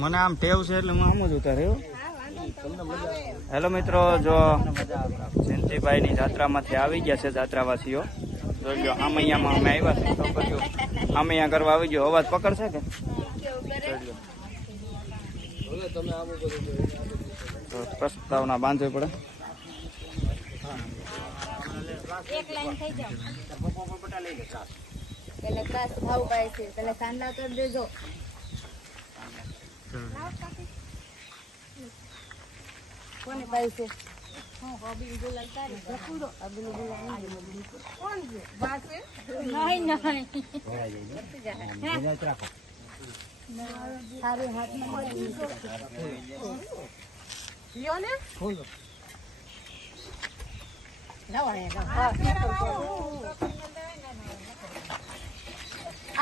મને આમ ટેવ છે એટલે હું આમ જ ઉતારે હેલો મિત્રો, જો જયંતિભાઈની જાત્રામાંથી આવી ગયા છે જાત્રાવાસીઓ. જોજો આમૈયામાં અમે આવ્યા છે આમ આમૈયા કરવા આવી ગયો. અવાજ પકડશે કે? તો પ્રસ્તાવના બાંધવી પડે. એક લાઈન થઈ જાવ પેલા ક્લાસ ભાવ પાય છે એટલે સાંડા કરી દેજો. કોને પાય છે? બાસે સારું હાથમાં લ્યો ને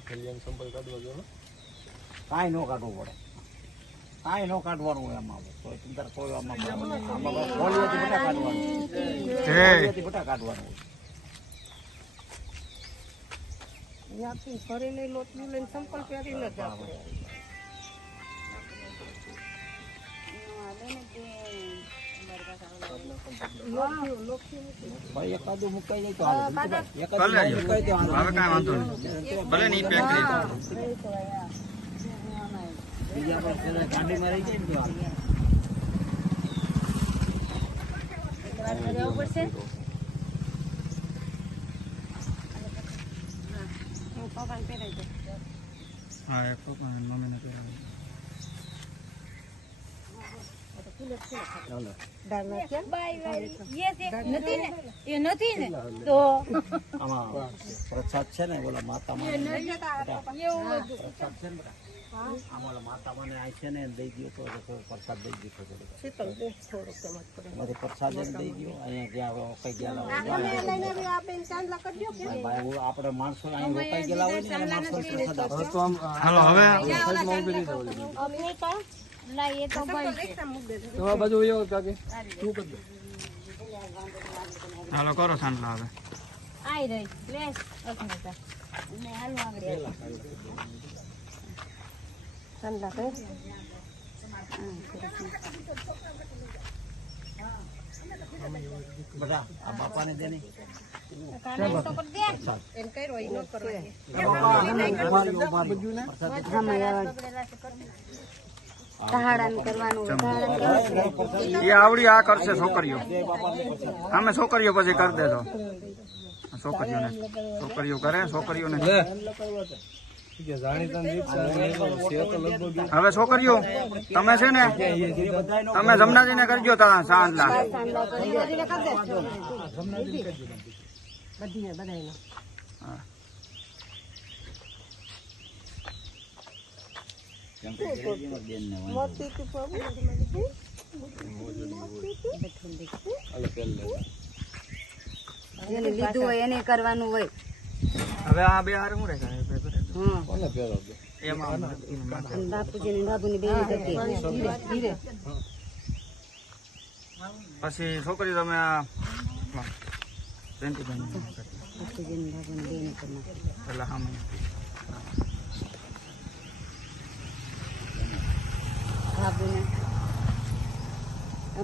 નીકળના આ ધનવી જો કાંઈ ન કાઢવું પડે. કાંઈ ન કાઢવાનું હોય આમાં. કોઈ ચિંતા કોઈ આમાં આમાં બટા કાઢવાનું ફોલિયોથી બટા કાઢવાનું હોય. ત્યાંથી ફરીને લોટનું લઈને સંપલ પહેરીને જ આપણે ભાઈ એકાદું મુકાઈ જાય તો હાલે. એકાદું મુકાઈ તો હાલે. હવે કાંઈ વાંધો નહીં. ભલે નહીં પેક કરી બીજા પર પેલા ગાંડી મારી જાય ને તો પડશે હા પપ્પા મમ્મીને પહેરાવી. ચાલો. ડાળના ક્યાં બાય બાય યસ એક નથી ને એ નથી ને તો આમાં પ્રસાદ છે માતામાં આ છે ને દઈ ગયો તો પ્રસાદ પ્રસાદ દઈ ગયો અહીંયા ગયા કઈ ગયા હોય તમે લઈને આવી આ બેન ચાંદલા કરી દો કે ભાઈ, હું- આપણે માણસો રોકાઈ ગયેલા હોય ને ના એ તો ભાઈ છે હાલો કરો સાંજલા હવે આઈ રહી પ્લેસ અસ્મિતા ને હાલો આગળ ચાંદલા કરે બધા આ બાપાને દે નહીં કાના તો કરી દે એમ કર્યો એ આવડી આ કરશે છોકરીઓ. અમે છોકરીઓ પછી કરી દેજો. છોકરીઓને. છોકરીઓ કરે છોકરીઓને. હવે છોકરીઓ તમે છે ને તમે જમનાજીને કરજો તા સાંજલા બધીને બધાયને મોતી કી પ્રભુ એને કરવાનું હોય હવે આ બે હારે રહે? બાપુજી ને પછી છોકરી તમે આ જયંતિભાઈ પેલા હા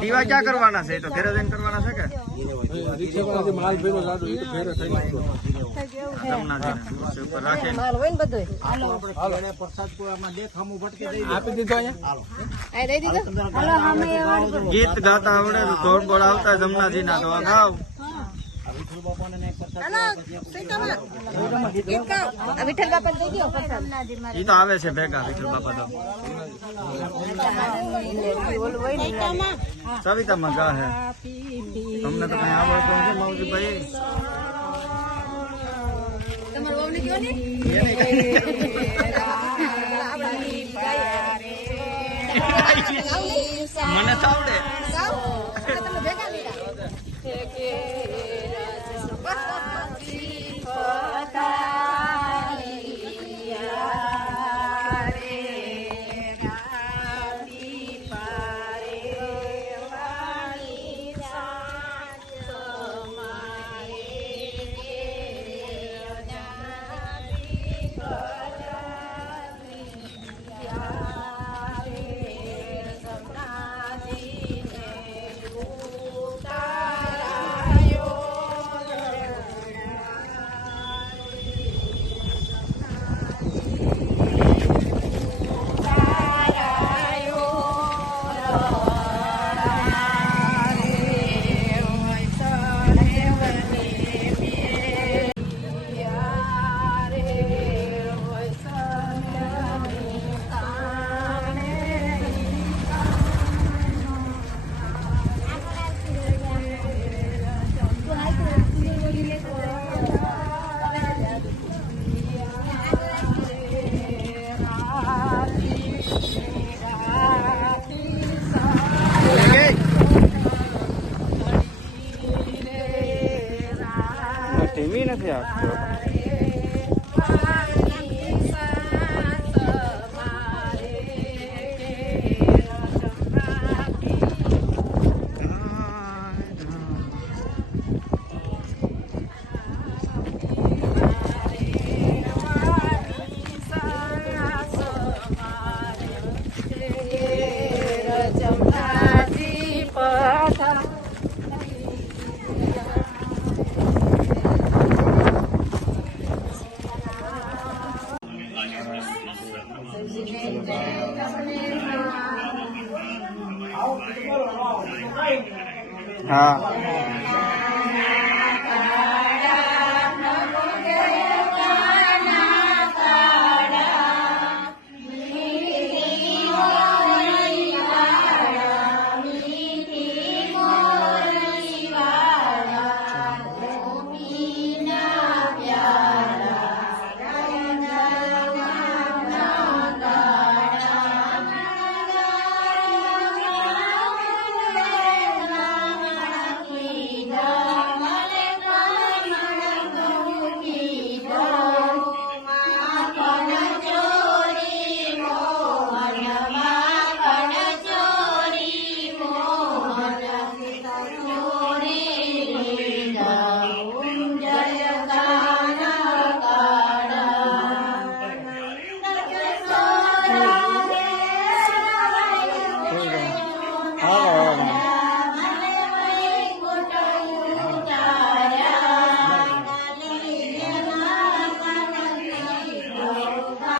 દીવા? ક્યાં કરવાના છે? તો ઘરે જઈને કરવાના છે કે? માલ ઘરે ગીત ગાતા આવડે ઢોળ બોળ આવતા જમનાજી ના તો ખાવ વિઠ્ઠલ બાપા દઈ ઈ તો આવે છે ભેગા વિઠ્ઠલ બાપા તો. સવિતા માં ગા હે. તમને તો કઈ આવડતું નથી તમારું ને મને તો આવડે. તમે ભેગા લીધા Yeah. નથી આપતો હા